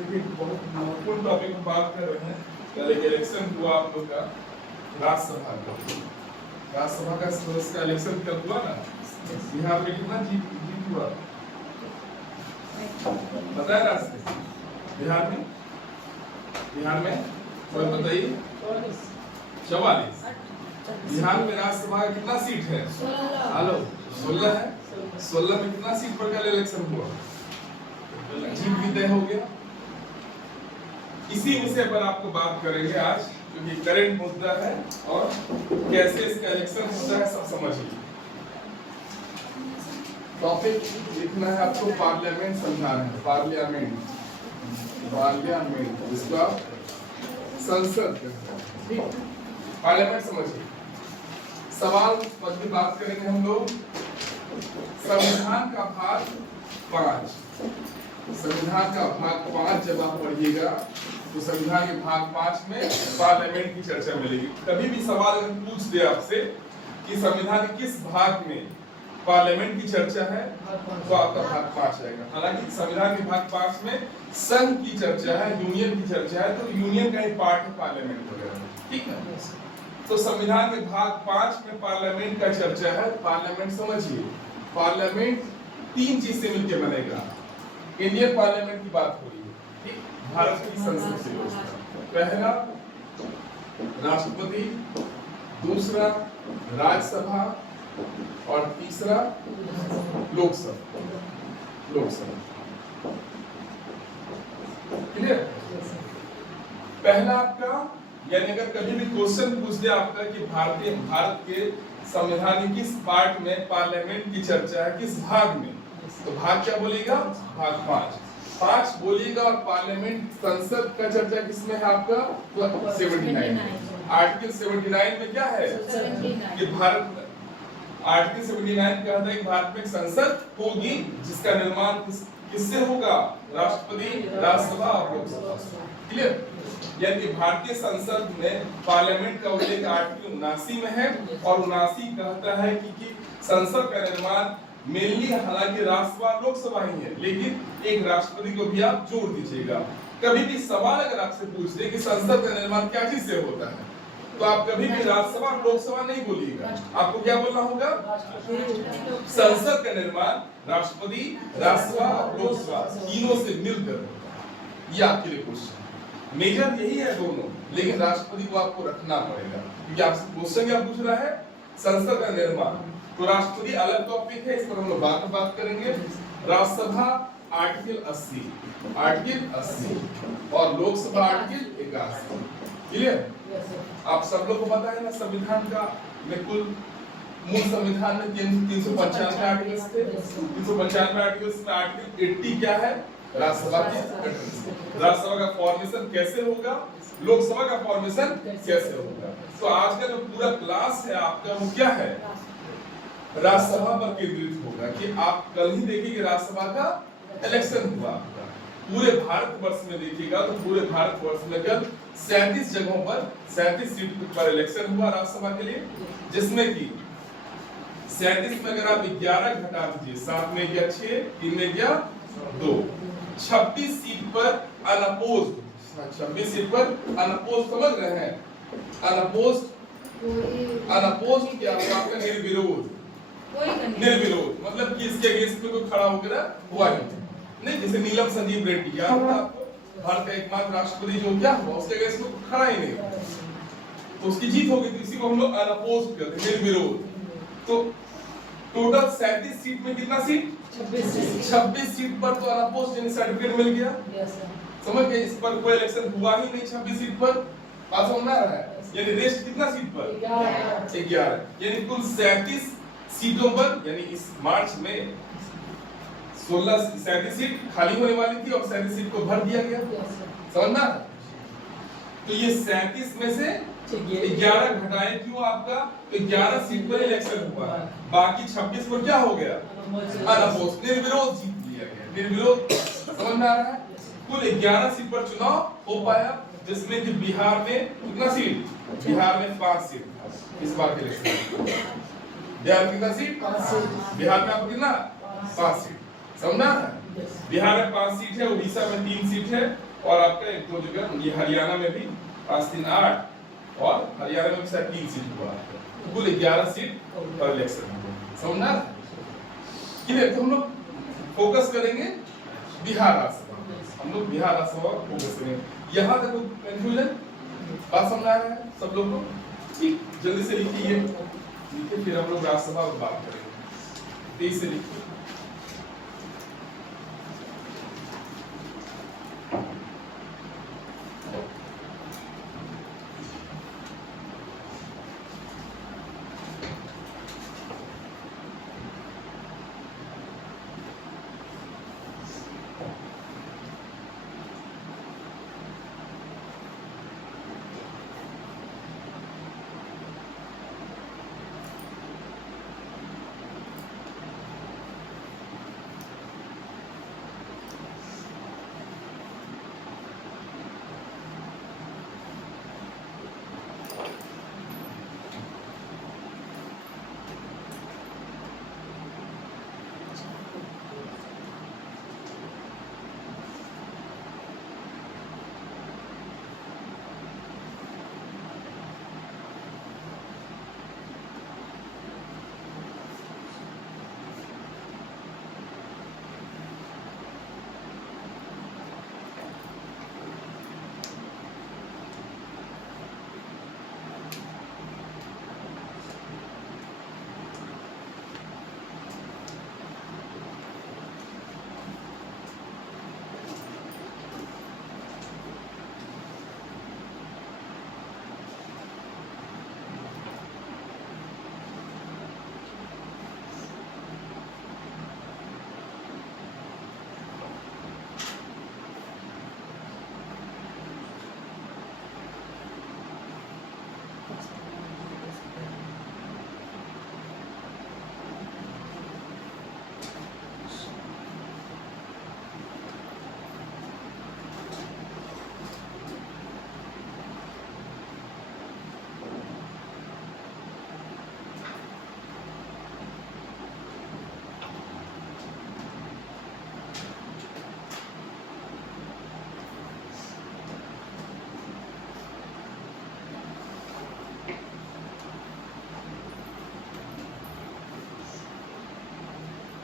देखिए बहुत महत्वपूर्ण टॉपिक हम बात कर रहे हैं। कल एक इलेक्शन हुआ आप लोग का राज्यसभा का सदस्य का इलेक्शन कब हुआ ना, बिहार में कितना जीत हुआ पता है? रास्ते बिहार में कोई बताइए? 44। बिहार में राज्यसभा का कितना सीट है? हेलो 16 है। 16 में कितना सीट पर कल इलेक्शन हुआ? जीत भी तय हो गया। इसी विषय पर आपको बात करेंगे आज, क्योंकि करंट मुद्दा है और कैसे इसका इलेक्शन होता है सब समझिए। टॉपिक लिखना है आपको, पार्लियामेंट समझाना है। पार्लियामेंट जिसको आप संसद कहते हैं। पार्लियामेंट समझिए। सवाल पर भी बात करेंगे हम लोग। संविधान का भाग 5, संविधान का भाग 5 जब आप पढ़िएगा तो संविधान के भाग 5 में पार्लियामेंट की चर्चा मिलेगी। कभी भी सवाल अगर पूछ दे आपसे कि संविधान के किस भाग में पार्लियामेंट की चर्चा है तो आपका भाग 5 आएगा। हालांकि संविधान के भाग 5 में संघ की चर्चा है, यूनियन की चर्चा है, तो यूनियन का ही पार्ट है पार्लियामेंट वगैरह, ठीक है। तो संविधान के भाग 5 में पार्लियामेंट का चर्चा है। पार्लियामेंट समझिए, पार्लियामेंट 3 चीज से मिलकर बनेगा। इंडियन पार्लियामेंट की बात हो रही है, ठीक, भारत की संसद से व्यवस्था। पहला राष्ट्रपति, दूसरा राज्यसभा और तीसरा लोकसभा। क्लियर? पहला आपका, यानी अगर कभी भी क्वेश्चन पूछ दे आपका कि भारत के संविधान के किस पार्ट में पार्लियामेंट की चर्चा है, किस भाग में, तो भाग क्या बोलेगा? भाग 5 बोलिएगा। और पार्लियामेंट संसद का चर्चा किसमें है आपका? 79। आर्टिकल 79 में क्या है कि भारत, आर्टिकल 79 कहता है कि भारत में एक संसद होगी जिसका निर्माण किससे होगा? राष्ट्रपति, राज्यसभा और लोकसभा। क्लियर? यानी भारतीय संसद में पार्लियामेंट का उल्लेख आर्टिकल 79 में है और 79 कहता है कि संसद का निर्माण मेनली, हालांकि राज्यसभा लोकसभा ही है, लेकिन एक राष्ट्रपति को भी आप जोड़ दीजिएगा। कभी भी सवाल अगर आपसे पूछ दे कि संसद का निर्माण क्या चीज से होता है, तो आप कभी भी राज्यसभा लोकसभा नहीं बोलिएगा। आपको क्या बोलना होगा? संसद का निर्माण राष्ट्रपति, राज्यसभा और लोकसभा तीनों से मिलकर। ये आपके लिए क्वेश्चन मेजर यही है दोनों, लेकिन राष्ट्रपति को आपको रखना पड़ेगा क्योंकि आपसे क्वेश्चन क्या पूछ रहा है? संसद का निर्माण। तो राष्ट्रपति अलग टॉपिक है, इस पर हम लोग बात करेंगे। राज्यसभा आर्टिकल 80 और लोकसभा आर्टिकल 81। क्लियर? आप सब लोग को पता है ना संविधान का में कुल मूल संविधान में 395 आर्टिकल्स थे। 395 आर्टिकल्स में आर्टिकल 80 क्या है? राज्यसभा का फॉर्मेशन कैसे होगा, लोकसभा का फॉर्मेशन कैसे होगा। तो आज का जो पूरा क्लास है आपका वो क्या है? राज्यसभा पर केंद्रित होगा कि आप कल ही देखिए राज्यसभा का इलेक्शन हुआ आपका। पूरे भारतवर्ष में देखिएगा तो पूरे भारतवर्ष में कल 37 जगहों पर 37 सीट पर इलेक्शन हुआ राज्यसभा के लिए, जिसमें कि 37 में अगर आप 11 घटा दीजिए, 7 में गया 6, 3 में गया 2, 26 सीट पर अनअपोज्ड। 26 सीट पर अनअपोज्ड समझ रहे हैं? अनअपोज्ड क्या होगा आपका? निर्विरोध मतलब कि इसके अगेंस्ट में कोई खड़ा होकर हुआ नहीं। जैसे नीलम संजीव रेड्डी क्या होता आपको? भारत का एकमात्र राष्ट्रपति जो क्या हुआ, उसके अगेंस्ट में खड़ा ही नहीं, तो उसकी जीत हो गई थी। इसी को हम लोग अनअपोज्ड कहते हैं, निर्विरोध। तो टोटल 37 सीट में कितना सीट? 26 सीट पर तो अनअपोज्ड सर्टिफिकेट मिल गया। Yes sir. समझ गए? इस पर कोई इलेक्शन हुआ ही नहीं 26 सीट पर। बात समझ में आ रहा है? यानी रेस्ट कितना सीट पर? 11। यानी कुल 37 सीटों पर, यानी इस मार्च में 37 सीट खाली होने वाली थी और 37 सीट को भर दिया गया। समझ में? तो ये 37 में से 11 घटाए क्यों आपका? तो 11 सीट पर इलेक्शन हुआ, बाकी 26 पर क्या हो गया? अनअपोज्ड, निर्विरोध जीत लिया गया। निर्विरोध। समझ में आ रहा है? कुल 11 सीट पर चुनाव हो पाया, जिसमें कि बिहार में कितना सीट? बिहार में 5 सीट इस बार के इलेक्शन। बिहार में कितना सीट? 5 सीट। बिहार में आपको कितना? 5 सीट। समझना है? बिहार में 5 सीट है, उड़ीसा में 3 सीट है और आपका एक दो जगह ये हरियाणा में भी 5 3 8 और हरियाणा में भी शायद 3 सीट हुआ है। कुल 11 सीट पर इलेक्शन हुआ। समझना? क्लियर? तो हम लोग फोकस करेंगे बिहार राज्यसभा। हम लोग बिहार राज्यसभा फोकस करेंगे। यहाँ तक कंफ्यूजन बात समझ आ रहा है सब लोग को? ठीक, जल्दी से लिखिए, लिखिए, फिर हम लोग राज्यसभा पर बात करेंगे। तेज से लिखिए।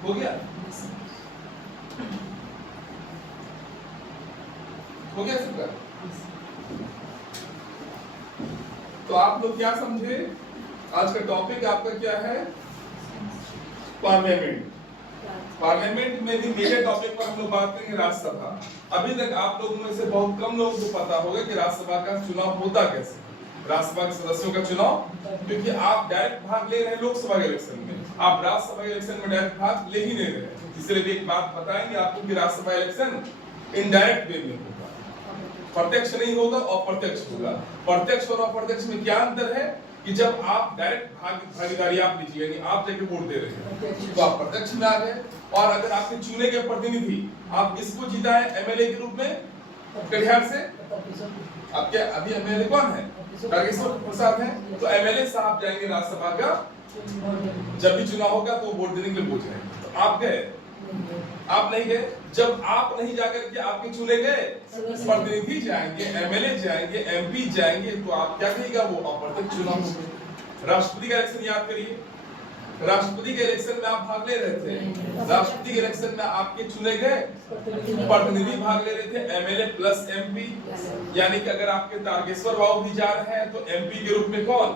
हो गया? हो गया सबका? तो आप लोग क्या समझे? आज का टॉपिक आपका क्या है? पार्लियामेंट। पार्लियामेंट में भी मेजर टॉपिक पर हम लोग बात करेंगे राज्यसभा। अभी तक आप लोगों में से बहुत कम लोगों को पता होगा कि राज्यसभा का चुनाव होता कैसे, राज्यसभा के सदस्यों का चुनाव, क्योंकि आप डायरेक्ट भाग ले रहे हैं लोकसभा के इलेक्शन में, आप राज्यसभा के इलेक्शन में डायरेक्ट भाग ले ही नहीं रहे हैं। इसलिए भी एक बात बताएंगे आपको कि राज्यसभा इलेक्शन इनडायरेक्ट वे में होगा, प्रत्यक्ष नहीं होगा, अप्रत्यक्ष होगा। प्रत्यक्ष और अप्रत्यक्ष में क्या अंतर है कि जब आप डायरेक्ट भागीदारी आप लीजिए, यानी आप जाके वोट दे रहे हैं, तो आप प्रत्यक्ष में आ गए। और अगर आपके चुने गए प्रतिनिधि, आप किसको जीता है एमएलए के रूप में कटिहार से? आपके अभी एमएलए कौन है? तारकेश्वर प्रसाद है। तो एमएलए साहब जाएंगे राज्यसभा का, जब भी चुनाव होगा तो वोट देने के लिए पहुंच जाएंगे। तो आप गए? आप नहीं गए। जब आप नहीं जाकर के आपके चुने गए प्रतिनिधि जाएंगे, एमएलए जाएंगे, एमपी जाएंगे, तो आप क्या कहिएगा? वो अप्रत्यक्ष चुनाव होगा। राष्ट्रपति का इलेक्शन याद करिए, राष्ट्रपति के इलेक्शन में आप भाग ले रहे थे, राष्ट्रपति के इलेक्शन में आपके चुने गए प्रतिनिधि भाग ले रहे थे, एमएलए प्लस एमपी, यानी कि अगर आपके तारकेश्वर बाबू भी जा रहे हैं तो एमपी के रूप में कौन?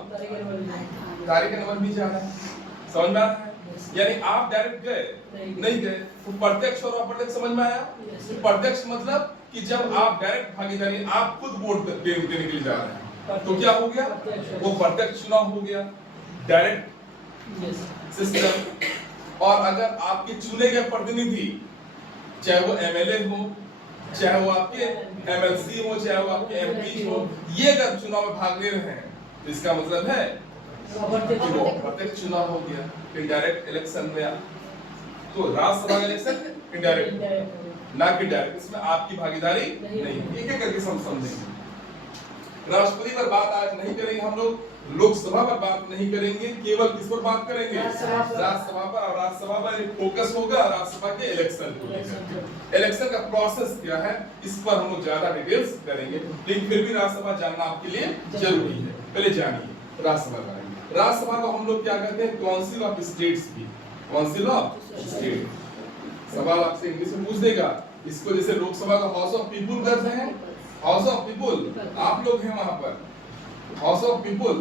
तारिक अनवर भी जा रहा है। समझ में आ रहा है? यानी आप डायरेक्ट गए नहीं गए, तो प्रत्यक्ष और अप्रत्यक्ष समझ में आया? प्रत्यक्ष मतलब कि जब आप डायरेक्ट भागीदारी, आप खुद वोट देने के लिए जा रहे हैं, तो क्या हो गया? वो प्रत्यक्ष चुनाव हो गया, डायरेक्ट सिस्टम। और अगर आपके चुने गए प्रतिनिधि, चाहे वो एमएलए हो, चाहे वो आपके एमएलसी हो, चाहे वो आपके एमपी हो, ये अगर चुनाव में भाग ले रहे हैं, तो इसका मतलब है कि वो प्रत्यक्ष चुनाव हो गया, इनडायरेक्ट इलेक्शन में। तो राज्यसभा इलेक्शन इनडायरेक्ट, ना कि डायरेक्ट, इसमें आपकी भागीदारी नहीं। एक एक करके समझेंगे। राष्ट्रपति पर बात आज नहीं करेंगे हम लोग, लोकसभा पर बात नहीं करेंगे, केवल किस पर बात करेंगे? राज्यसभा पर। और राज्यसभा पर फोकस होगा राज्यसभा के इलेक्शन को लेकर। इलेक्शन का प्रोसेस क्या है, इस पर हम लोग ज्यादा डिटेल्स करेंगे, लेकिन फिर भी राज्यसभा जानना आपके लिए जरूरी है। पहले जानिए राज्यसभा का। राज्यसभा को हम लोग क्या कहते हैं? काउंसिल ऑफ स्टेट्स भी। Council of state. सवाल आपसे इंग्लिश में पूछ देगा, इसको जैसे लोकसभा का हाउस ऑफ पीपुल करते हैं, हाउस ऑफ पीपुल, आप लोग हैं वहां पर हाउस ऑफ पीपुल,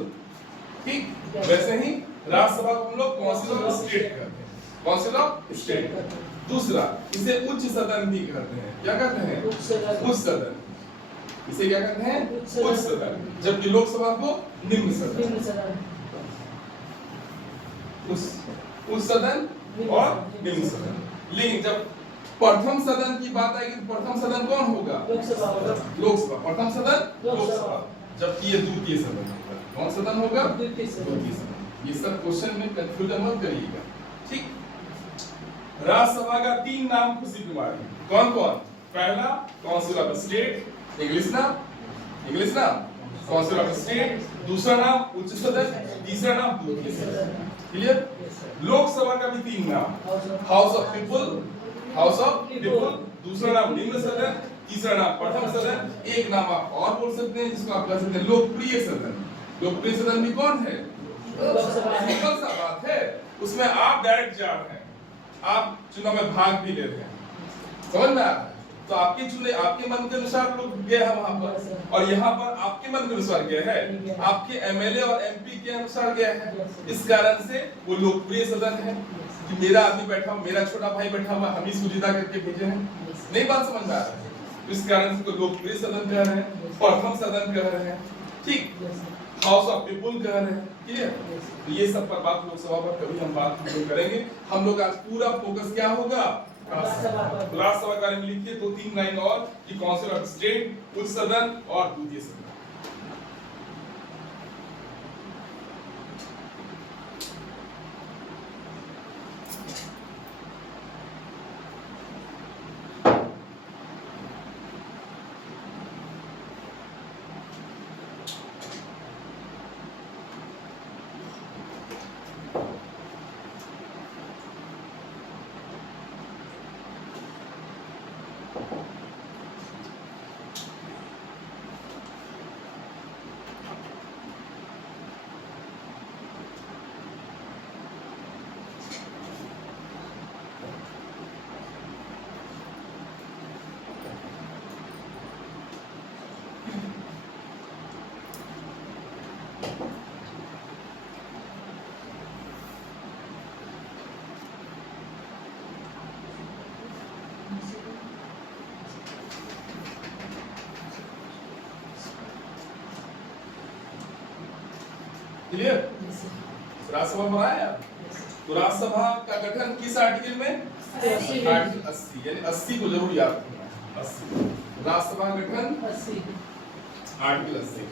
ठीक? वैसे ही राज्यसभा को हम लोग काउंसिल ऑफ स्टेट कहते हैं, काउंसिल ऑफ स्टेट। दूसरा, इसे उच्च सदन भी कहते हैं। क्या कहते हैं? उच्च सदन। इसे क्या कहते हैं? उच्च सदन। जबकि लोकसभा को निम्न सदन। उच्च सदन और निम्न सदन। लेकिन जब प्रथम सदन की बात आएगी तो प्रथम सदन कौन होगा? लोकसभा। प्रथम सदन लोकसभा, जबकि ये द्वितीय सदन होगा। कौन सदन होगा? द्वितीय सदन। ये सब क्वेश्चन में कंफ्यूजन मत करिएगा, ठीक? राज्यसभा का 3 नाम खुशी कुमारी। कौन कौन? पहला काउंसिल ऑफ स्टेट, इंग्लिश नाम काउंसिल ऑफ स्टेट। दूसरा नाम उच्च सदन, तीसरा नाम द्वितीय सदन। क्लियर? लोकसभा का भी 3 नाम, हाउस ऑफ पीपुल, दूसरा नाम निम्न सदन, तीसरा नाम प्रथम सदन। एक नाम आप और बोल सकते हैं जिसको आप कह सकते हैं लोकप्रिय सदन। लोकप्रिय सदन भी कौन है? सिंपल सा बात है, उसमें आप डायरेक्ट जा रहे हैं, आप चुनाव में भाग भी ले रहे हैं, समझ में आ रहा है? तो आपके चुने, आपके मन के अनुसार लोग गए हैं वहां पर, और यहाँ पर आपके मन के अनुसार गए हैं, आपके एमएलए और एमपी के अनुसार गए हैं। इस कारण से वो लोकप्रिय सदन है कि मेरा आदमी बैठा हुआ, मेरा छोटा भाई बैठा हुआ, हम ही सुविधा करके भेजे हैं। नहीं बात समझ में आ रहा है? इस कारण से लोकप्रिय सदन कह रहे हैं, प्रथम सदन कह रहे हैं, ठीक? हाउस ऑफ पीपुल कह रहे हैं। क्लियर? तो ये सब पर बात लोकसभा पर कभी हम बात करेंगे। हम लोग आज पूरा फोकस क्या होगा? राज्यसभा के बारे में लिखिए 2-3 लाइन और, कि काउंसिल ऑफ स्टेट, उच्च सदन और द्वितीय सदन। क्लियर? राज्यसभा बनाया। तो राज्यसभा का गठन किस आर्टिकल में? आर्टिकल 80, यानी 80 को जरूर याद रखना। 80 राज्यसभा गठन 80, आर्टिकल 80।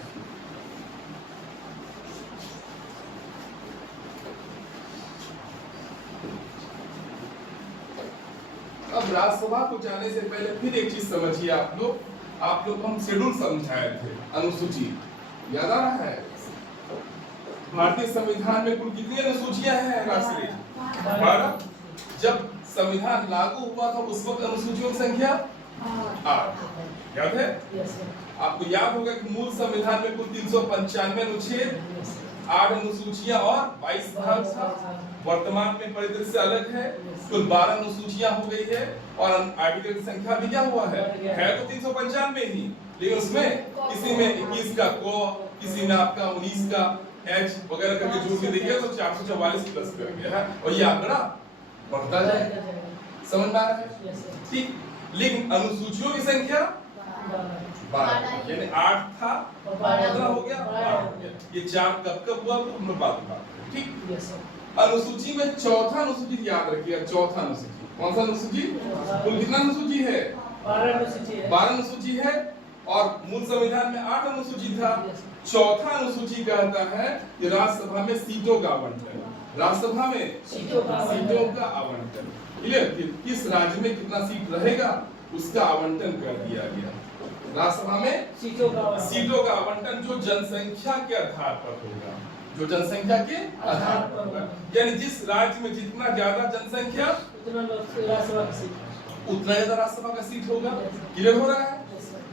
अब राज्यसभा को जाने से पहले फिर एक चीज समझिए आप लोग हम शेड्यूल समझाए थे, अनुसूची याद आ रहा है? भारतीय संविधान में कुल कितनी अनुसूचियां हैं राष्ट्रीय? 12। जब संविधान लागू हुआ था उस वक्त अनुसूचियों की संख्या 8। याद है? आपको याद होगा कि मूल संविधान में कुल 395 अनुच्छेद, 8 अनुसूचियां और 22 भाग था। वर्तमान में परिदृश्य अलग है, कुल 12 अनुसूचियां हो गई है, और आर्टिकल की संख्या भी क्या हुआ है तो 395 ही, लेकिन उसमें किसी में 21 का क, किसी में आपका 19 का, एच वगैरह करके जोड़ के देखिए तो 444 प्लस कर गया है और ये आंकड़ा बढ़ता जाएगा। समझ में आ रहा है? ठीक। लेकिन अनुसूचियों की संख्या 12 यानी 8 था 12 हो गया 12 हो गया। ये 4 कब हुआ तो हम लोग बात करेंगे। ठीक। अनुसूची में चौथा अनुसूची याद रखिएगा। चौथा अनुसूची कौन सा अनुसूची? कुल कितना अनुसूची है? 12 अनुसूची है और मूल संविधान में 8 अनुसूची था। चौथा अनुसूची कहता है कि राज्यसभा में सीटों का आवंटन। राज्यसभा में सीटों का आवंटन क्लियर। किस राज्य में कितना सीट रहेगा उसका आवंटन कर दिया गया। राज्यसभा में सीटों का आवंटन जो जनसंख्या के आधार पर होगा। जो जनसंख्या के आधार पर होगा यानी जिस राज्य में जितना ज्यादा जनसंख्या उतना ज्यादा राज्यसभा का सीट होगा। क्लियर हो रहा है?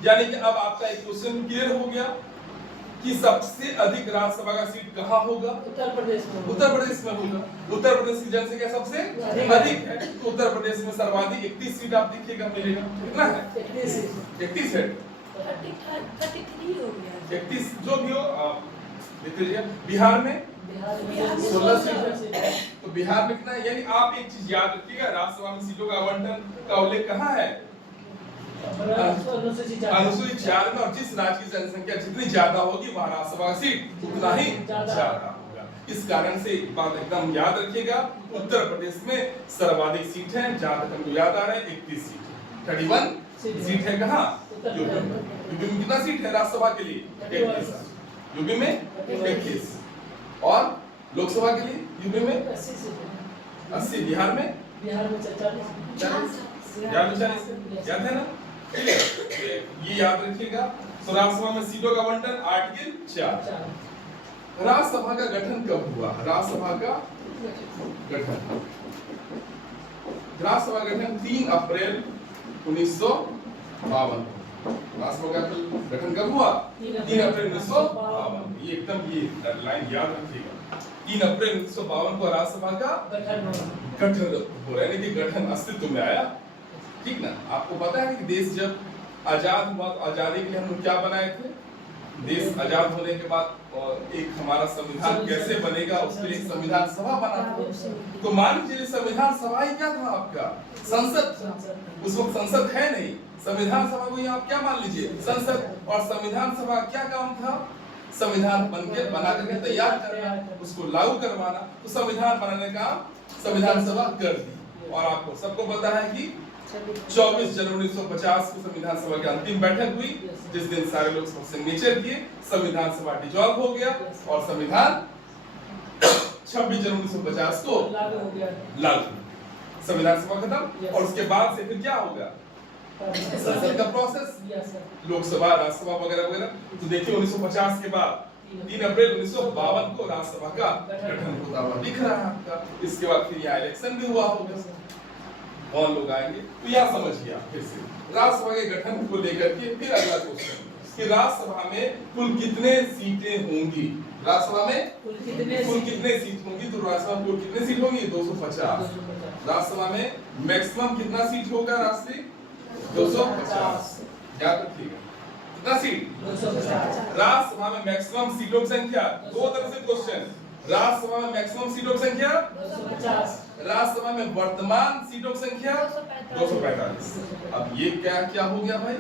यानी कि अब आपका एक क्वेश्चन क्लियर हो गया कि सबसे अधिक राज्यसभा का सीट कहाँ होगा? उत्तर प्रदेश में होगा। उत्तर प्रदेश की जनसंख्या सबसे अधिक है तो उत्तर प्रदेश में सर्वाधिक 31 सीट आप देखिएगा मिलेगा। कितना है? 31 है। 31 जो भी हो आप देख लीजिए। बिहार में 16 सीट है तो बिहार में कितना है? यानी आप एक चीज याद रखिएगा राज्यसभा में सीटों का आवंटन का उल्लेख कहाँ है? अनुसूची 4 में। और जिस राज्य की जनसंख्या जितनी ज्यादा होगी वहां राज्यसभा का सीट उतना ही ज्यादा होगा। इस कारण से एक बात एकदम याद रखिएगा उत्तर प्रदेश में सर्वाधिक सीट है। जहां तक हमको याद आ रहा है 31 सीट 31 सीट है। कहाँ? यूपी में कितना सीट है राज्यसभा के लिए? 21। यूपी में 21 और लोकसभा के लिए यूपी में 80। बिहार में 40। याद है ना? ये याद रखिएगा। तो राज्यसभा में सीटों का आवंटन 8-4। राज्यसभा का गठन कब हुआ? राज्यसभा का गठन 3 अप्रैल 1952। राज्यसभा का गठन कब हुआ? 3 अप्रैल 1952। ये एकदम ये लाइन याद रखिएगा। 3 अप्रैल 1952 को राज्यसभा का गठन हो रहा है कि गठन अस्तित्व में आया। ठीक ना? आपको पता है कि देश जब आजाद हुआ तो आजादी के लिए हम लोग क्या बनाए थे? देश आजाद होने के बाद और एक हमारा संविधान कैसे बनेगा उसके लिए संविधान सभा बना। तो मान लीजिए संविधान सभा ही क्या था आपका? संसद। उस वक्त संसद है नहीं। संविधान सभा को आप क्या मान लीजिए? संसद। और संविधान सभा क्या काम था? संविधान बना करके तैयार करना, उसको लागू करवाना। तो संविधान बनाने का संविधान सभा कर दी। और आपको सबको पता है कि 24 जनवरी 1950 को संविधान सभा की अंतिम बैठक हुई जिस दिन सारे लोग सिग्नेचर किए। संविधान सभा डिसॉल्व हो गया और संविधान 26 जनवरी 1950 को लागू। संविधान सभा खत्म और उसके बाद से फिर क्या होगा? संसद का प्रोसेस, लोकसभा राज्यसभा वगैरह वगैरह। तो देखिए 1950 के बाद 3 अप्रैल 1952 को राज्यसभा का गठन होता हुआ दिख रहा है आपका। इसके बाद फिर यहाँ इलेक्शन भी हुआ होगा कौन लोग आएंगे। तो यहाँ समझिए आप फिर से राज्यसभा के गठन को लेकर के फिर अगला क्वेश्चन कि राज्यसभा में कुल कितने सीटें होंगी? राज्यसभा में कुल कितने सीट होंगी? तो राज्यसभा में कुल कितने सीट होंगी? 250। राज्यसभा में मैक्सिमम कितना सीट होगा? राष्ट्रीय 250। याद रखिएगा कितना सीट? 250। राज्यसभा में मैक्सिमम सीटों की संख्या दो तरह से क्वेश्चन। राज्यसभा में मैक्सिमम सीटों की संख्या 250। राज्यसभा में वर्तमान सीटों की संख्या 245। अब ये क्या हो गया भाई?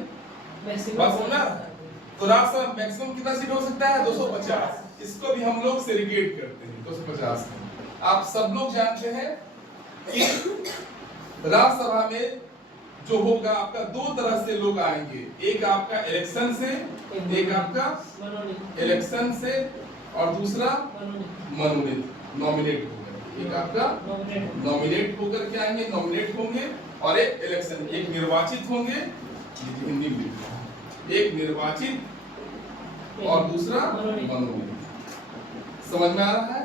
बात समझना? तो राज्यसभा में मैक्सिमम कितना सीट हो सकता है? 250। इसको भी हम लोग सेग्रीगेट करते हैं 250। आप सब लोग जानते हैं कि राज्यसभा में जो होगा आपका दो तरह से लोग आएंगे। एक आपका इलेक्शन से, एक आपका इलेक्शन से और दूसरा मनोनीत नॉमिनेट होकर। एक आपका नॉमिनेट होकर के आएंगे, नॉमिनेट होंगे और एक इलेक्शन, एक निर्वाचित होंगे। हिंदी में एक निर्वाचित और दूसरा मनोनीत। समझ में आ रहा है?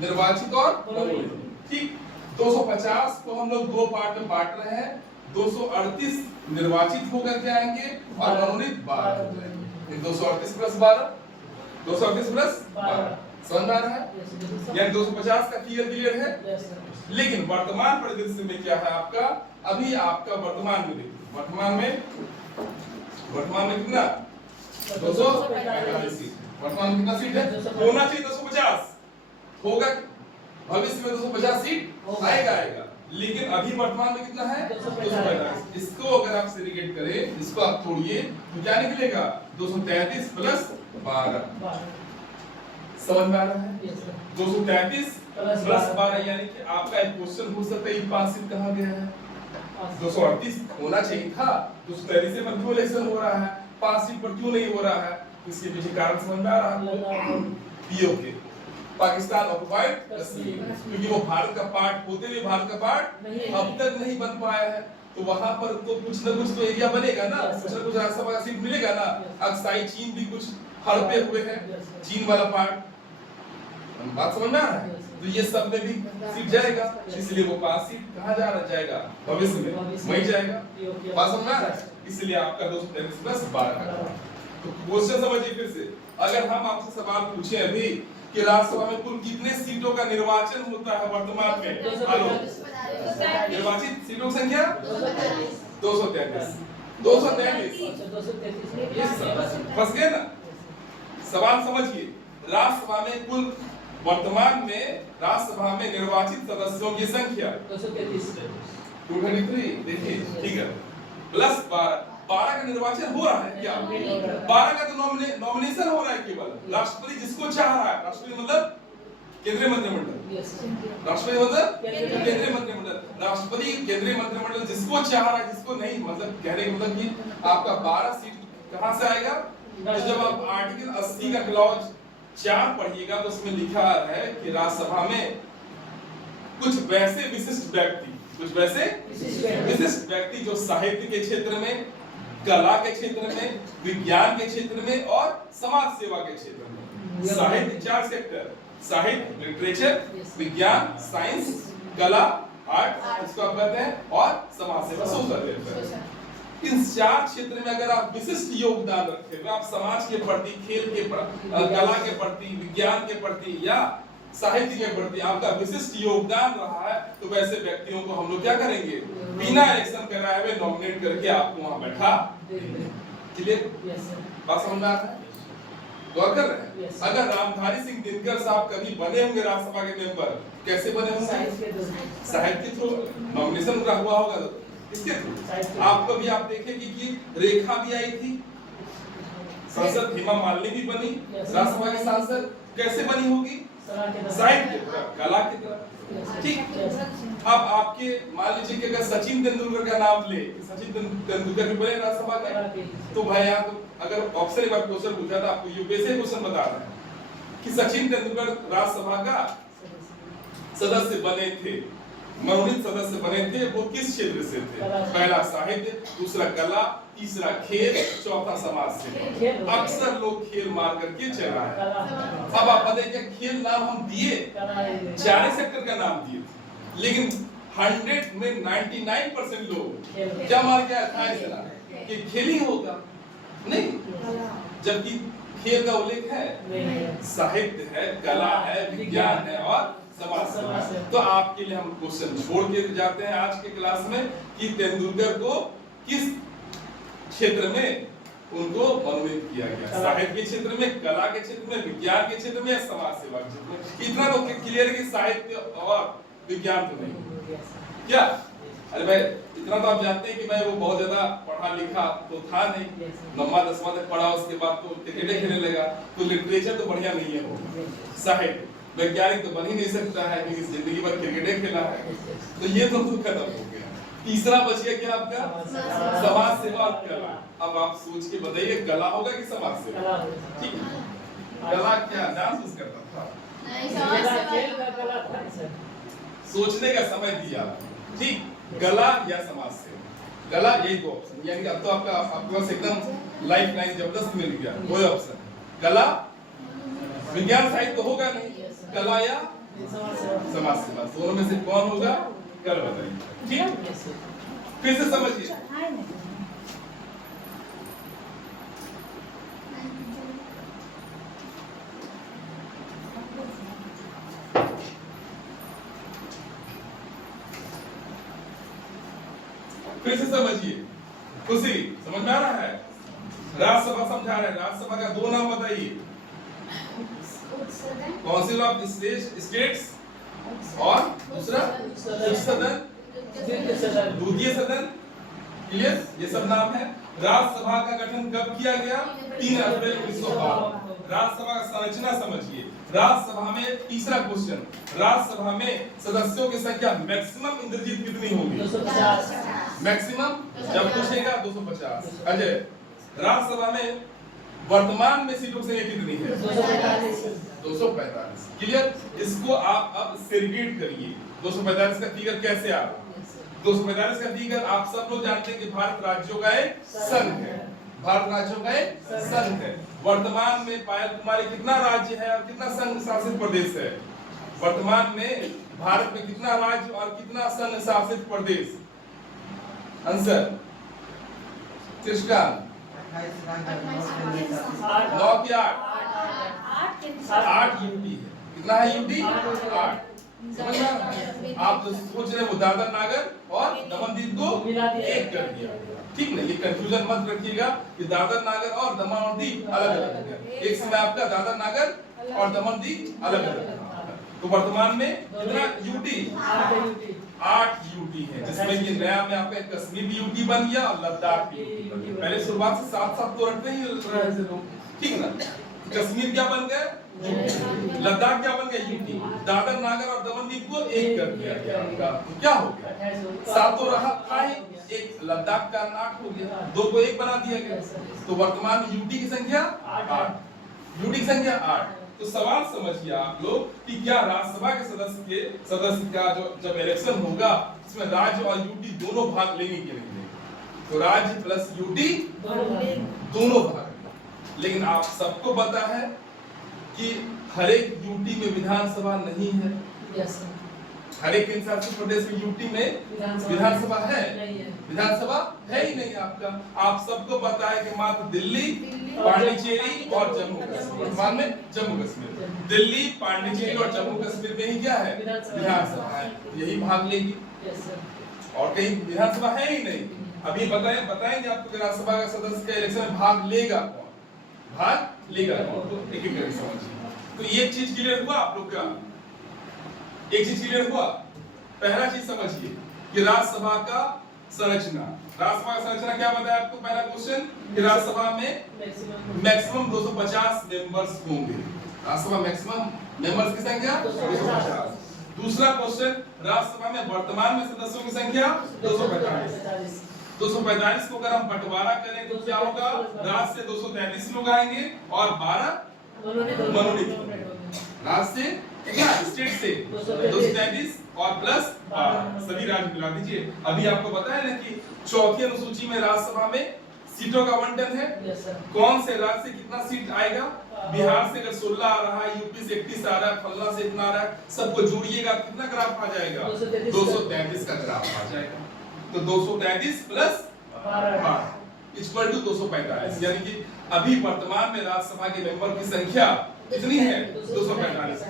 निर्वाचित और मनोनीत। ठीक। 250 को हम लोग दो पार्ट में बांट रहे हैं। 238 निर्वाचित होकर के आएंगे और मनोनीत 12 हो जाएंगे। 238 प्लस 12 238 प्लस 12 समझ में आ रहा है? यानी 250 का क्लियर है। लेकिन वर्तमान परिदृश्य में क्या है आपका? अभी आपका वर्तमान में देखिए, वर्तमान में कितना 245 सीट। वर्तमान में कितना सीट है? होना चाहिए 250, होगा भविष्य में 250 सीट आएगा, लेकिन अभी वर्तमान में कितना है? 245। इसको अगर आप सेग्रीगेट करें, इसको आप तोड़िए तो क्या निकलेगा? 233 प्लस 12। समझ में आ रहा है? 233 प्लस 12 यानी कि आपका एक क्वेश्चन हो सकता है, 5 सीट कहाँ गया है? 238 होना चाहिए था, 233 से क्यों इलेक्शन हो रहा है? 5 सीट पर क्यों नहीं हो रहा है? इसके पीछे कारण समझ में आ रहा है? पीओके, पाकिस्तान ऑक्युपाइड कश्मीर, क्योंकि वो भारत का पार्ट होते हुए भारत का पार्ट अब तक नहीं बन पाया है, तो वहां पर तो कुछ ना कुछ तो एरिया बनेगा ना, कुछ ना कुछ राज्यसभा का सीट मिलेगा ना। अक्साई चीन भी कुछ हड़पे हुए हैं, चीन वाला पार्ट, बात समझ में आ रहा है? तो ये सब में भी सीट जाएगा, इसलिए वो 5 सीट कहाँ जाएगा? भविष्य में वही जाएगा। बात समझ में आ रहा है? इसलिए आपका 233 प्लस 12। तो क्वेश्चन समझिए फिर से, अगर हम आपसे सवाल पूछे अभी कि राज्यसभा में कुल कितने सीटों का निर्वाचन होता है वर्तमान में? निर्वाचित सीटों की संख्या 233। 233 फंस गए ना? सवाल समझिए, राज्यसभा में कुल वर्तमान में राज्यसभा में निर्वाचित सदस्यों की संख्या 233। देखिए ठीक है, प्लस 12 का निर्वाचन हो रहा है क्या? 12 का तो नॉमिनेशन हो रहा है केवल। राष्ट्रपति जिसको चाह रहा है, राष्ट्रपति मतलब केंद्रीय मंत्रिमंडल, राष्ट्रपति मतलब केंद्रीय मंत्रिमंडल, राष्ट्रपति केंद्रीय मंत्रिमंडल जिसको चाह रहा है, जिसको नहीं, मतलब कहने का मतलब कि आपका 12 सीट कहां से आएगा? तो जब आप आर्टिकल 80 का क्लॉज 4 पढ़िएगा तो उसमें लिखा है कि राज्यसभा में कुछ वैसे विशिष्ट व्यक्ति जो साहित्य के क्षेत्र में, कला के क्षेत्र में, विज्ञान के क्षेत्र में और समाज सेवा के क्षेत्र में, साहित्य 4 सेक्टर, साहित्य लिटरेचर, विज्ञान साइंस, कला आर्ट इसको आप कहते हैं, और समाज सेवा सोशल वेलफेयर। इन 4 क्षेत्र में अगर आप विशिष्ट योगदान रखे हुए, आप समाज के प्रति, खेल के प्रति, कला के प्रति, विज्ञान के प्रति या साहित्य के प्रति आपका विशिष्ट योगदान रहा है, तो वैसे व्यक्तियों को हम लोग क्या करेंगे? बिना इलेक्शन कराए हुए नॉमिनेट करके आपको वहां बैठा। क्लियर? बात समझ में आ रहा है? गौर कर रहे हैं? अगर रामधारी सिंह दिनकर साहब कभी बने होंगे राज्यसभा के मेंबर, कैसे बने होंगे? साहित्य के थ्रू नॉमिनेशन उनका हुआ होगा, इसके थ्रू। आप कभी आप देखेंगे कि रेखा भी आई थी, सांसद हेमा मालिनी भी बनी राज्यसभा के सांसद, कैसे बनी होगी? साहित्य कला की तरफ। ठीक, अब आपके मान लीजिए कि अगर सचिन तेंदुलकर का नाम ले, सचिन तेंदुलकर भी बने राज्यसभा के, तो भाई यहाँ तो अगर ऑप्शन एक बार क्वेश्चन पूछा था आपको, यूपीएससी क्वेश्चन बता रहा है कि सचिन तेंदुलकर राज्यसभा का सदस्य बने थे, मनोनीत सदस्य बने थे, वो किस क्षेत्र से थे? पहला साहित्य, दूसरा कला, तीसरा खेल, चौथा समाज सेवा। अक्सर लोग खेल मार करके चला है। अब आप बताइए, खेल नाम हम दिए, 4 सेक्टर का नाम दिए, लेकिन 100 में 99% लोग क्या मार के आया था कि खेल ही होगा नहीं, जबकि खेल का उल्लेख है, साहित्य है, कला है, विज्ञान है और समाज सेवा। तो आपके लिए हम क्वेश्चन छोड़ के जाते हैं आज के क्लास में कि तेंदुलकर को किस क्षेत्र में उनको मनोनीत किया गया? साहित्य के क्षेत्र में, कला के क्षेत्र में, विज्ञान के क्षेत्र में या समाज सेवा के क्षेत्र में? इतना तो क्लियर है कि साहित्य और विज्ञान तो नहीं, क्या? अरे भाई इतना तो आप जानते हैं कि भाई वो बहुत ज्यादा पढ़ा लिखा तो था नहीं, 9वां 10वां तक पढ़ा, उसके बाद तो क्रिकेट खेलने लगा, तो लिटरेचर तो बढ़िया नहीं है वो। साहित्य वैज्ञानिक तो बन ही नहीं सकता है क्योंकि जिंदगी भर क्रिकेट खेला है, तो ये तो खत्म हो गया। तीसरा बच गया क्या आपका? समाज सेवा और कला। अब आप सोच के बताइए, कला होगा कि समाज सेवा? ठीक है, कला क्या डांस करता था? नहीं, समाज सेवा। सोचने का समय दिया, ठीक, कला या समाज सेवा? कला, यही 2 ऑप्शन, यानी अब तो आपके पास एकदम लाइफ लाइन जबरदस्त मिल गया। कोई ऑप्शन कला, विज्ञान साहित्य तो होगा नहीं, कला या समाज सेवा, दोनों में से कौन होगा? कल बताइए। ठीक, फिर से समझिए, फिर से समझिए, खुशी समझ में आ रहा है? राज्यसभा समझा रहे हैं, राज्यसभा का 2 नाम बताइए। काउंसिल ऑफ स्टेट्स और दूसरा उच्च सदन, द्वितीय सदन। क्लियर? ये सब नाम है। राज्यसभा का गठन कब किया गया? 3 अप्रैल 1952। राज्यसभा का संरचना समझिए। राज्यसभा में तीसरा क्वेश्चन, राज्यसभा में सदस्यों की संख्या मैक्सिमम इंद्रजीत कितनी होगी? 250। मैक्सिमम जब पूछेगा 250। अजय, राज्यसभा में वर्तमान में सीटों की संख्या कितनी है? 245। क्लियर? इसको आप अब सेग्रीगेट करिए। 245 का फिगर कैसे आ रहा है? 245 का फिगर आप सब लोग जानते हैं कि भारत राज्यों का एक संघ है। भारत राज्यों का एक संघ है। वर्तमान में पायल कुमारी कितना राज्य है और कितना संघ शासित प्रदेश है? वर्तमान में भारत में कितना राज्य और कितना संघ शासित प्रदेश? आंसर कृष्ण 9 की 8 यूटी है। कितना है यूटी? 8। समझ में आ रहा है? आप तो सोच रहे हो दादर नागर और दमनदीप को एक कर दिया। ठीक नहीं, ये कंफ्यूजन मत रखिएगा कि दादर नागर और दमनदीप अलग अलग है। एक समय आपका दादर नागर और दमनदीप अलग अलग है। तो वर्तमान में कितना यूटी? 8 यूटी है, जिसमें कि नया में आपका कश्मीर भी यूटी बन गया और लद्दाख भी यूटी बन गया। पहले शुरुआत से साथ-साथ तो रखते ही रहे थे लोग, ठीक ना? कश्मीर क्या बन गया? यूटी। लद्दाख क्या बन गया? यूटी। दादर नागर और दमनदीप को एक कर दिया गया आपका। तो क्या हो गया? 7 तो रहा था ही, एक लद्दाख का 8 हो गया, 2 को 1 बना दिया गया। तो वर्तमान में यूटी की संख्या 8। यूटी की संख्या 8। तो सवाल समझिए आप लोग कि क्या राज्यसभा के सदस्य का जो जब इलेक्शन होगा इसमें राज्य और यूटी दोनों भाग लेंगे कि नहीं लेंगे? तो राज्य प्लस यूटी दोनों भाग। लेकिन आप सबको पता है कि हर एक यूटी में विधानसभा नहीं है। हर एक केंद्र शासित प्रदेश में यूटी में विधानसभा है? विधानसभा है ही नहीं आपका। आप सबको पता है कि मात्र दिल्ली, पांडिचेरी और जम्मू कश्मीर, वर्तमान में जम्मू कश्मीर, दिल्ली, पांडिचेरी और जम्मू कश्मीर में ही क्या है? विधानसभा है। यही भाग लेगी और कहीं विधानसभा है ही नहीं। अभी बताएंगे आपको राज्यसभा का सदस्य का इलेक्शन में भाग लेगा कौन? भाग लेगा कौन? तो एक एक करके समझिए। तो ये चीज क्लियर हुआ आप लोग का? एक चीज क्लियर हुआ? पहला चीज समझिए कि राज्यसभा का संरचना। राज्यसभा का संरचना क्या बताया आपको? पहला क्वेश्चन कि राज्यसभा में मैक्सिमम 250 मेंबर्स होंगे। राज्यसभा मैक्सिमम मेंबर्स की संख्या 250। दूसरा क्वेश्चन, राज्यसभा में वर्तमान में सदस्यों की संख्या 245। 245 को अगर हम बंटवारा करें तो क्या होगा? राज्य से 233 लोग आएंगे और 12 मनोनीत। राज्य से क्या? स्टेट से 233 और प्लस 12 सभी राज्य मिला दीजिए। अभी आपको पता है ना कि चौथी अनुसूची में राज्यसभा में सीटों का आवंटन है। कौन से राज्य से कितना सीट आएगा? बिहार से अगर 16 आ रहा है, यूपी से 31 आ रहा है, फलना से इतना आ रहा है, सबको जोड़िएगा कितना ग्राफ आ जाएगा? 233 का ग्राफ आ जाएगा। तो 233 प्लस 12 इक्वल टू 245। यानी कि अभी वर्तमान में राज्यसभा के मेंबर की संख्या कितनी है? 245।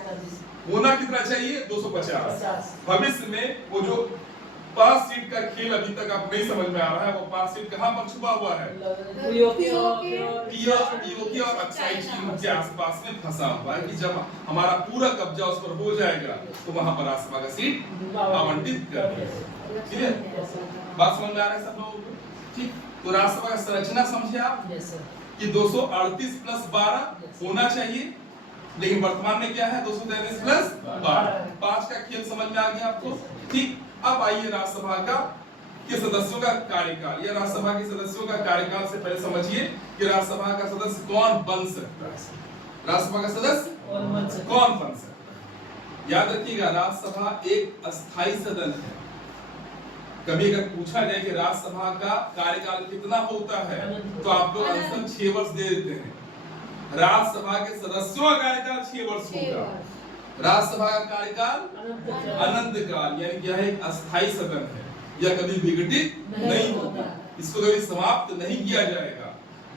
होना कितना चाहिए? 250। भविष्य में वो जो 5 सीट का खेल अभी तक आप नहीं समझ में आ रहा है, वो 5 सीट कहां पर छुपा हुआ है? पीओके और अक्साई चीन के आसपास में फंसा हुआ है कि जब हमारा पूरा कब्जा उस पर हो जाएगा तो वहां पर राज्यसभा का सीट आवंटित कर दिया। क्लियर? बात समझ में आ रहा है सब लोगों को? ठीक। तो राज्यसभा का संरचना समझे आप कि 238 प्लस 12 होना चाहिए, लेकिन वर्तमान में क्या है? 233 प्लस 12। 5 का खेल समझ में आ गया आपको? ठीक। अब आइए राज्यसभा का के सदस्यों का कार्यकाल या राज्यसभा के सदस्यों का कार्यकाल से पहले समझिए कि राज्यसभा का सदस्य कौन बन सकता है। राज्यसभा का सदस्य कौन बन सकता है? याद रखिएगा, राज्यसभा एक अस्थायी सदन है। कभी अगर पूछा जाए कि राज्यसभा का कार्यकाल कितना होता है तो आप लोग आंसर 6 वर्ष दे देते हैं। राज्यसभा के सदस्यों का कार्यकाल 6 वर्ष होगा। राज्यसभा का कार्यकाल अनंत काल, यानी कि यह एक अस्थायी सदन है, यह कभी विघटित नहीं होगा, इसको कभी समाप्त नहीं किया जाएगा।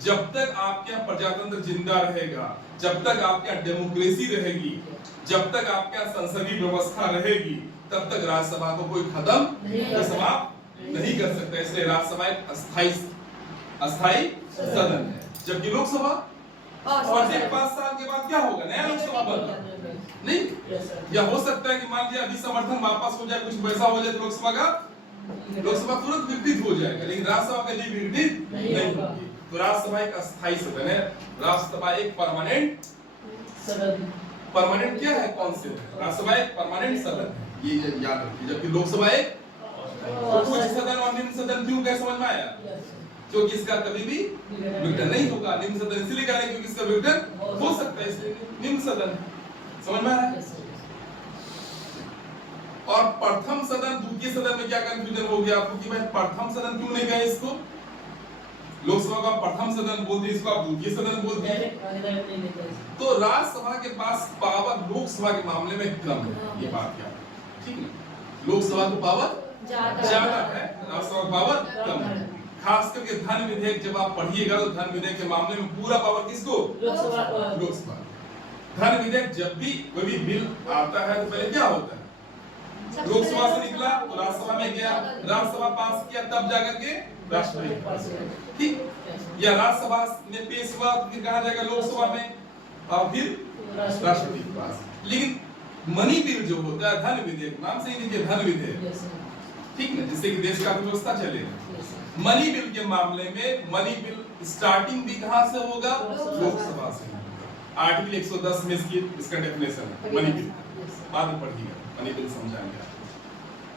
जब तक आपके यहाँ प्रजातंत्र जिंदा रहेगा, जब तक आपके यहाँ डेमोक्रेसी रहेगी, जब तक आपके यहाँ संसदीय व्यवस्था रहेगी, तब तक राज्यसभा को कोई खत्म समाप्त नहीं कर सकता। इसलिए राज्यसभा एक अस्थायी सदन है। जबकि लोकसभा और फिर 5 साल के बाद क्या होगा, नया लोकसभा बना नहीं। या हो सकता है कि मान लीजिए अभी समर्थन वापस हो जाए, कुछ पैसा हो जाए तो लोकसभा तुरंत विघटित हो जाएगा, लेकिन राज्यसभा कभी विघटित नहीं होगी। तो राज्यसभा एक अस्थायी सदन है, राज्यसभा एक परमानेंट सदन। परमानेंट क्या है, कॉन्सेप्ट। राज्यसभा एक परमानेंट सदन है, ये याद रखिए। जबकि लोकसभा एक उच्च सदन और निम्न सदन। क्यों, क्या समझ में आया? क्योंकि इसका कभी भी विघटन नहीं होगा। निम्न सदन इसलिए कह रहे हैं क्योंकि इसका विघटन हो सकता है, इसलिए निम्न सदन। समझ में आ रहा है? और प्रथम सदन द्वितीय सदन में क्या कंफ्यूजन हो गया आपको कि भाई प्रथम सदन क्यों नहीं कहे इसको? लोकसभा का प्रथम सदन बोलते, इसको आप द्वितीय सदन बोलते हैं। तो राज्यसभा के पास पावर लोकसभा के मामले में कम है, ये बात क्या है, ठीक है। लोकसभा को पावर ज्यादा है, राज्यसभा को पावर कम है। खास करके धन विधेयक जब आप पढ़िएगा तो धन विधेयक के मामले में पूरा पावर किसको? लोकसभा। धन विधेयक जब भी कोई भी बिल आता है तो पहले क्या होता है, लोकसभा से निकला तो राज्यसभा में गया, राज्यसभा पास किया, तब जाकर के राष्ट्रपति पास किया, ठीक। या राज्यसभा में पेश हुआ तो फिर कहा जाएगा लोकसभा में, और फिर राष्ट्रपति के पास। लेकिन मनी बिल जो होता है, धन विधेयक, नाम से ही लिखिए धन विधेयक, ठीक है, जिससे कि देश का व्यवस्था चलेगा। मनी बिल के मामले में मनी बिल स्टार्टिंग भी कहां से होगा? लोकसभा से। आर्टिकल 110 में इसका डेफिनेशन है मनी बिल, बाद में पढ़िएगा, मनी बिल समझाएंगे।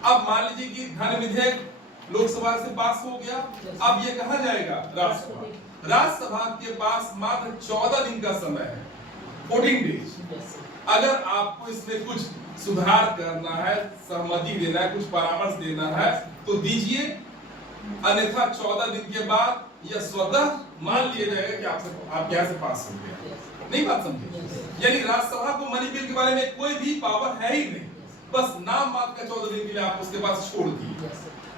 अब मान लीजिए कि धन विधेयक लोकसभा से पास हो गया, अब ये कहां जाएगा? राज्यसभा। राज्यसभा के पास मात्र 14 दिन का समय है, 14 डेज। अगर आपको इसमें कुछ सुधार करना है, सहमति देना है, कुछ परामर्श देना है तो दीजिए, अन्यथा 14 दिन के बाद यह स्वतः मान लिया जाएगा कि आप यहाँ से पास हो गया। नहीं बात समझे? यानी राज्यसभा को मनी बिल के बारे में कोई भी पावर है ही नहीं, बस नाम मात्र का 14 दिन के लिए आप उसके पास छोड़ दिए।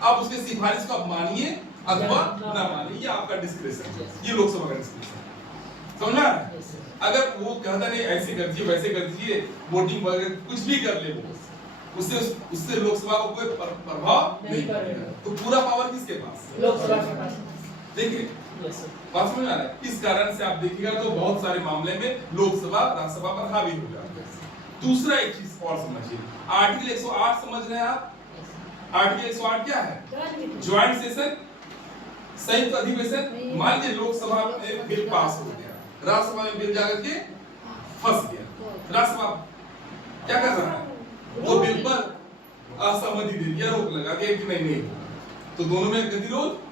आप उसके सिफारिश को आप मानिए अथवा ना मानिए, ये आपका डिस्क्रिप्शन है, ये लोकसभा का डिस्क्रिप्शन। समझना? अगर वो कहता नहीं ऐसे कर दीजिए वैसे कर दीजिए, वोटिंग वगैरह कुछ भी कर ले, वो उससे लोकसभा को कोई प्रभाव नहीं पड़ेगा। तो पूरा पावर किसके पास? लोकसभा के पास। देखिए बात समझ आ रहा है? इस कारण से आप देखिएगा तो बहुत सारे मामले में लोकसभा राज्यसभा पर हावी हो जाती है। दूसरा एक चीज और समझिए, आर्टिकल 108 समझ रहे हैं आप? आर्टिकल 108 क्या है? ज्वाइंट सेशन, संयुक्त अधिवेशन। मान लीजिए लोकसभा में बिल पास हो गया, राज्यसभा में बिल जाकर के फंस गया, राज्यसभा क्या कर रहा है? वो बिल पर असहमति दे दिया, रोक लगा दिया कि नहीं, तो दोनों में गतिरोध।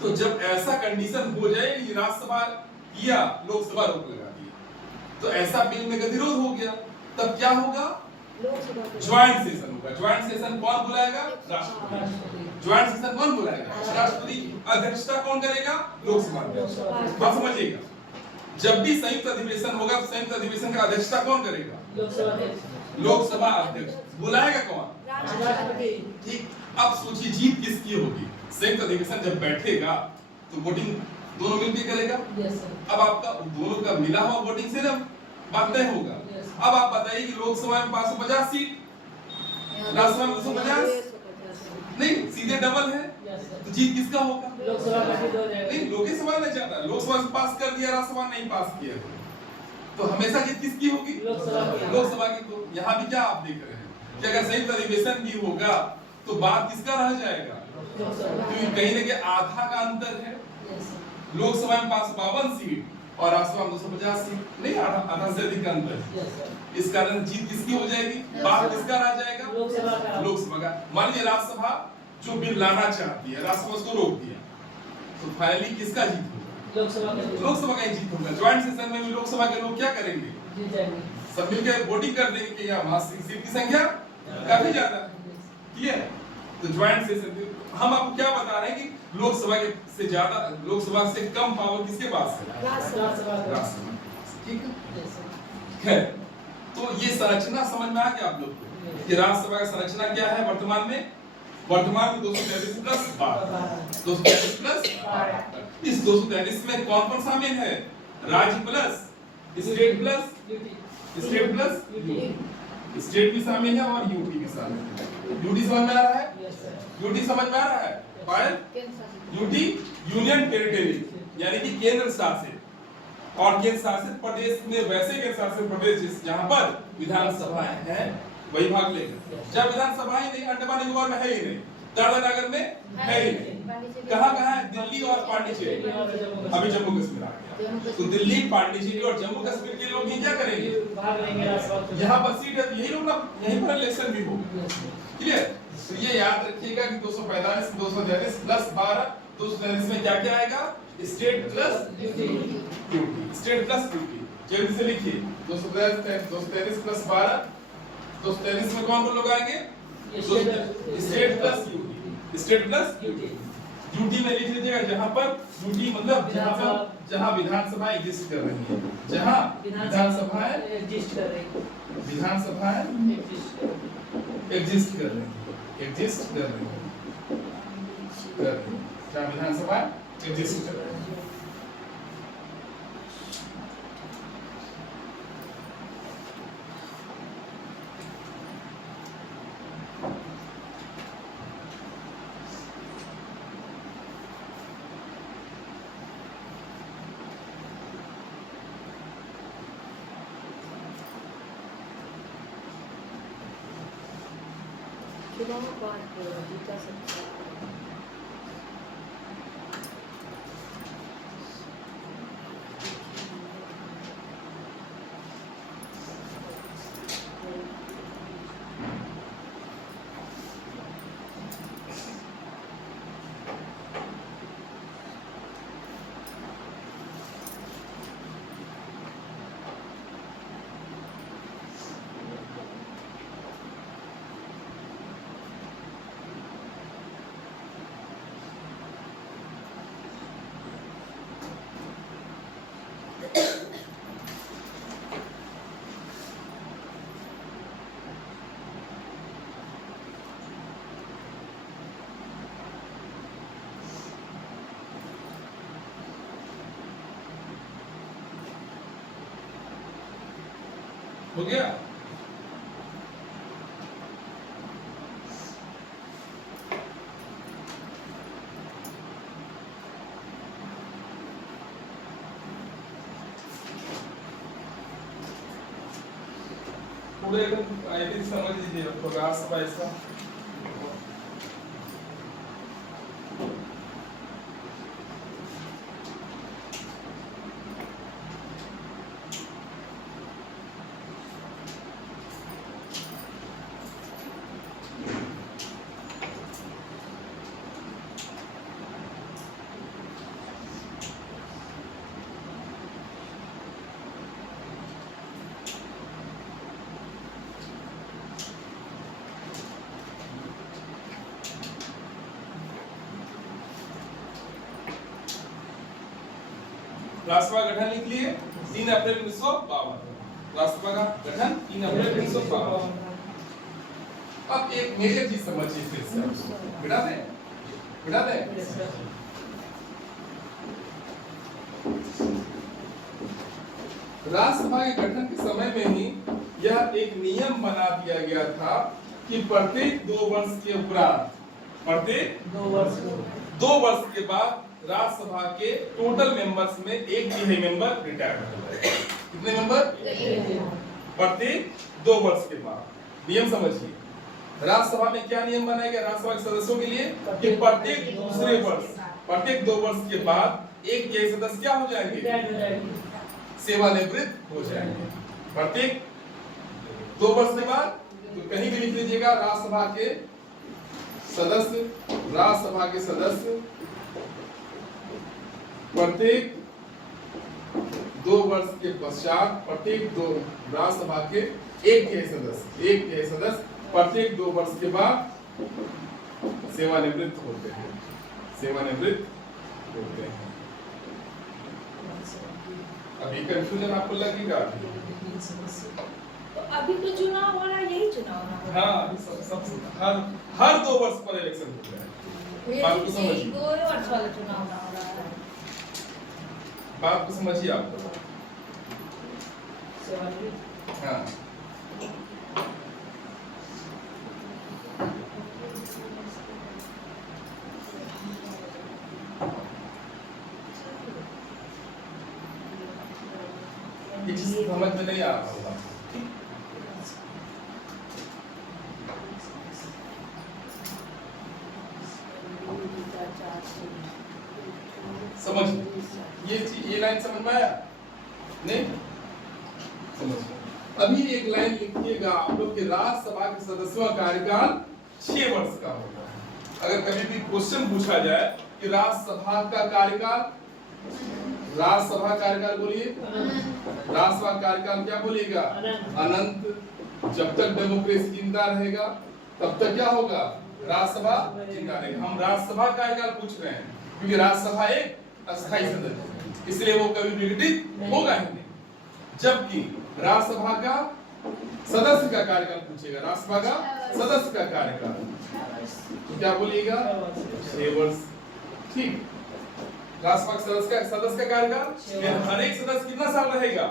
तो जब ऐसा कंडीशन हो जाए, राज्यसभा किया, लोकसभा रोक लगा दिया, तो ऐसा बिल में गतिरोध हो गया, तब क्या होगा? ज्वाइंट सेशन होगा। ज्वाइंट सेशन कौन बुलाएगा? राष्ट्रपति। ज्वाइंट सेशन कौन बुलाएगा? राष्ट्रपति। अध्यक्षता कौन करेगा? लोकसभा। बात समझिएगा, जब भी संयुक्त अधिवेशन होगा तो संयुक्त अधिवेशन का अध्यक्षता कौन करेगा? लोकसभा अध्यक्ष। बुलाएगा कौन? राष्ट्रपति। ठीक। अब सोचिए जीत किसकी होगी? संयुक्त अधिवेशन जब बैठेगा तो वोटिंग दोनों मिलकर करेगा। अब आपका दोनों का मिला हुआ वोटिंग से ना बात तय होगा। अब आप बताइए कि लोकसभा में 550 सीट, राज्यसभा में 250, नहीं सीधे डबल है, तो जीत किसका होगा? लोकसभा का। नहीं, लोकसभा नहीं चाहता, लोकसभा से पास कर दिया, राज्यसभा नहीं पास किया, तो हमेशा जीत किसकी होगी? लोकसभा की। तो यहाँ भी क्या आप देख रहे हैं कि अगर संयुक्त अधिवेशन भी होगा तो बात किसका रह जाएगा? क्योंकि कहीं ना कहीं आधा का अंतर है। लोकसभा में 552 सीट और राज्यसभा में 250 सीट, नहीं आधा से अधिक का अंतर। इस कारण जीत किसकी हो जाएगी? बात किसका रह जाएगा? लोकसभा का। मान लीजिए राज्यसभा जो बिल लाना चाहती है, राज्यसभा उसको रोक दिया, तो फाइनली किसका जीत होगा? लोकसभा का ही जीत होगा। ज्वाइंट सेशन में भी लोकसभा के लोग क्या करेंगे? सब मिलकर वोटिंग कर देंगे कि यहाँ सीट की संख्या काफी ज्यादा है। क्लियर? तो ज्वाइंट सेशन हम आपको क्या बता रहे हैं कि लोकसभा के से ज्यादा, लोकसभा से कम पावर किसके पास है? राज्यसभा। ठीक है। तो ये संरचना समझ में आ गया आप लोग को कि राज्यसभा का संरचना क्या है वर्तमान में? वर्तमान में 233 प्लस 12, 233 प्लस 12। इस 233 में कौन कौन शामिल है? राज्य प्लस स्टेट प्लस स्टेट भी शामिल है और यूटी भी शामिल है। यूटी समझ में आ रहा है? यूटी समझ में आ रहा है? यूटी यूनियन टेरिटरी, यानी कि केंद्र शासित और केंद्र शासित प्रदेश में वैसे केंद्र शासित प्रदेश जहां पर विधानसभाएं हैं वही भाग लेगा। जब विधानसभा ही नहीं, अंडमान निकोबार में है ही नहीं, दादरा नगर में है ही नहीं, कहां है? दिल्ली और पांडिचेरी, अभी जम्मू कश्मीर आ गया। तो दिल्ली, पांडिचेरी और जम्मू कश्मीर के लोग क्या करेंगे? भाग लेंगे। यहाँ पर सीट है, यही लोग ना, यहीं पर इलेक्शन भी होगा। क्लियर? तो ये याद रखिएगा कि 245, 243 प्लस 12, 243 में क्या क्या आएगा? State plus duty, state plus duty. जल्दी से लिखिए, 243 प्लस 12, 243 में कौन कौन लोग आएंगे? State plus duty, state plus duty. Duty में लिख लीजिएगा, जहां पर ड्यूटी मतलब जहां विधानसभा एग्जिस्ट कर रही है, जहां विधानसभाएं एग्जिस्ट कर रही है, विधानसभाएं एग्जिस्ट कर रही है, एग्जिस्ट कर रही है, जहां विधानसभा एग्जिस्ट कर रही है। चुनाव बाद जीता सकता है। हो गया? पूरे आईडी समझ लीजिए, प्रकाश पैसा राष्ट्रसभा गठन लिख लिए 3 अप्रैल 1952। राष्ट्रसभा का गठन 3 अप्रैल 1952। अब एक मेजर चीज समझिए फिर से, बिठा दें? राष्ट्रसभा के गठन के समय में ही यह एक नियम बना दिया गया था कि प्रत्येक 2 वर्ष के उपरांत, प्रत्येक 2 वर्ष के बाद राज्यसभा के टोटल मेंबर्स में एक भी मेंबर रिटायर हो जाए। कितने मेंबर? प्रत्येक 2 वर्ष के बाद। नियम समझिए, राज्यसभा में क्या नियम बनाया गया राज्यसभा के सदस्यों के लिए कि प्रत्येक दूसरे वर्ष, प्रत्येक 2 वर्ष के बाद एक के सदस्य क्या हो जाएंगे? सेवानिवृत्त हो जाएंगे। प्रत्येक 2 वर्ष के बाद, तो कहीं भी लिख लीजिएगा राज्यसभा के सदस्य, राज्यसभा के सदस्य प्रत्येक 2 वर्ष के पश्चात, प्रत्येक 2 राज्यसभा के एक के सदस्य प्रत्येक 2 वर्ष के बाद सेवानिवृत्त होते हैं, सेवानिवृत्त होते हैं। अभी कंफ्यूजन आपको लगेगा? अभी तो चुनाव हो रहा है, यही चुनाव हो रहा है। हाँ, सब हर 2 वर्ष पर इलेक्शन होता है। बात को समझिए, 2 वर्ष वाला चुनाव हो रहा है। बात को समझिए आप। हाँ, समझ में नहीं आ रहा होगा। समझ ये लाइन समझ में आया नहीं? समझ। अभी एक लाइन लिखिएगा आप लोग के राज्यसभा के सदस्यों का कार्यकाल 6 वर्ष का होता है। अगर कभी भी क्वेश्चन पूछा जाए कि राज्यसभा का कार्यकाल बोलिए, राज्यसभा कार्यकाल क्या बोलिएगा? अनंत। जब तक डेमोक्रेसी जिंदा रहेगा तब तक क्या होगा? राज्यसभा जिंदा रहेगा। हम राज्यसभा कार्यकाल पूछ रहे हैं क्योंकि राज्यसभा एक अस्थायी सदन है, इसलिए वो कभी विघटित होगा ही नहीं। जबकि राज्यसभा का सदस्य का कार्यकाल पूछेगा, राज्यसभा का सदस्य का कार्यकाल तो क्या बोलिएगा? 6 वर्ष। ठीक, राज्यसभा के सदस्य का कार्यकाल हर एक सदस्य कितना साल रहेगा?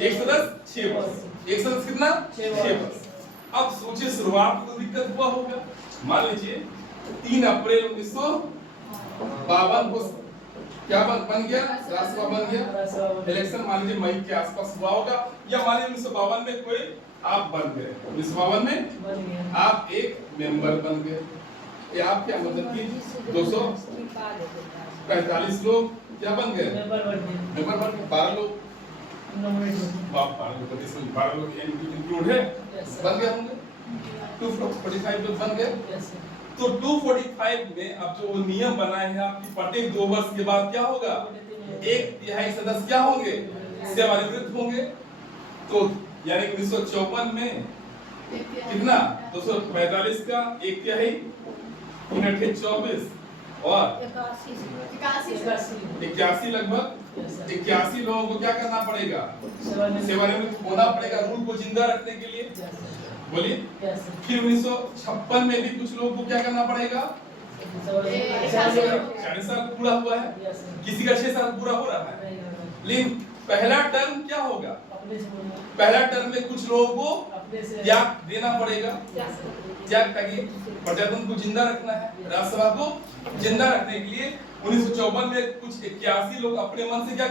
एक सदस्य 6 वर्ष। एक सदस्य कितना? 6 वर्ष। अब सोचिए शुरुआत में दिक्कत हुआ होगा। मान लीजिए 3 अप्रैल 1952 को क्या बन गया? राज्यसभा बन गया। इलेक्शन मान लीजिए मई के आसपास हुआ होगा, या मान लीजिए 1952 में कोई आप बन गए, 1952 में आप एक मेंबर बन गए। ये आप क्या मतलब कि 245 लोग क्या बन गए? मेंबर बन गए। 12 लोग 12 लोग इंक्लूड है, बन गए होंगे। 245 लोग बन गए। तो 245 में अब जो वो नियम बनाए हैं आपकी प्रत्येक 2 वर्ष के बाद क्या होगा? 1/3 सदस्य क्या होंगे? सेवानिवृत्त होंगे। तो यानी 1954 में कितना? 245 का 1/3 24 और 81 लगभग 81 लोगों को क्या करना पड़ेगा? सेवानिवृत्त होना पड़ेगा रूल को जिंदा रखने के लिए। बोलिए। फिर 1956 में भी कुछ लोगों को क्या करना पड़ेगा? 40 साल पूरा हुआ है, किसी का 6 साल पूरा हो रहा है। लेकिन पहला टर्म क्या होगा? पहला टर्म में कुछ लोगों को त्याग देना पड़ेगा, त्याग ताकि प्रजातंत्र को जिंदा रखना है, राज्यसभा को जिंदा रखने के लिए 1954 में कुछ 81 लोग अपने मन से क्या